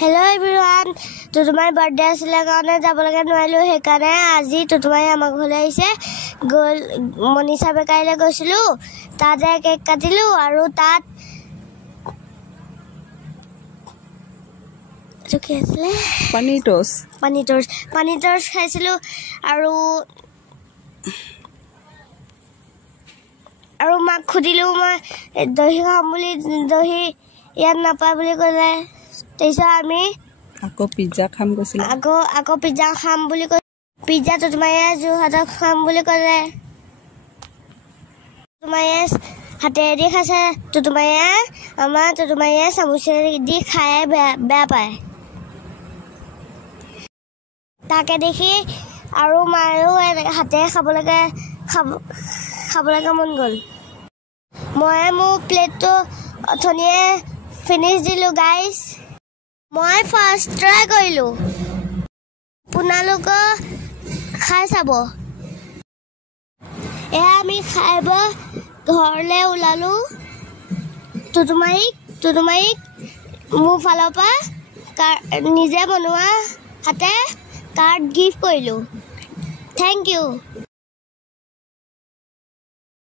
Hello everyone. Today birthday asile karone jabolaga noilu hekane aji totumai amak hole aise gol Monisha be kaile goisilu tate cake katilu aru tat কি আসলে পানিটোস খাইছিলো আৰু মাক খুদিলো মই দহি খাম বুলি দহি ইয়াত নাপায় বুলি ক'লে তেইছা আমি আকৌ পিজ্জা খাম কৈছিল আকৌ পিজ্জা খাম বুলি কৈ পিজ্জা তো তোমায়ে জুহাটা খাম বুলি ক'লে তোমায়ে হাতে দি খাইছে তো তোমায়ে চামুচে দি খায় বেয়া পায় তাকে দেখি আৰু মায়ো হাতে খাবলৈকে মন গ'ল মই মোৰ প্লেটটো অথনিয়ে ফিনিশ দিলো গাইস মই ফাৰ্ষ্ট ট্ৰাই কৰিলো আপোনালোক খাই চাব এয়া আমি খাইব ঘৰলে ওলালো তুতুমাইক মোৰ ফালৰ পৰা নিজে বনোৱা হাতে কাৰ্ড গিফ্ট কৰিলো থ্যাংক ইউ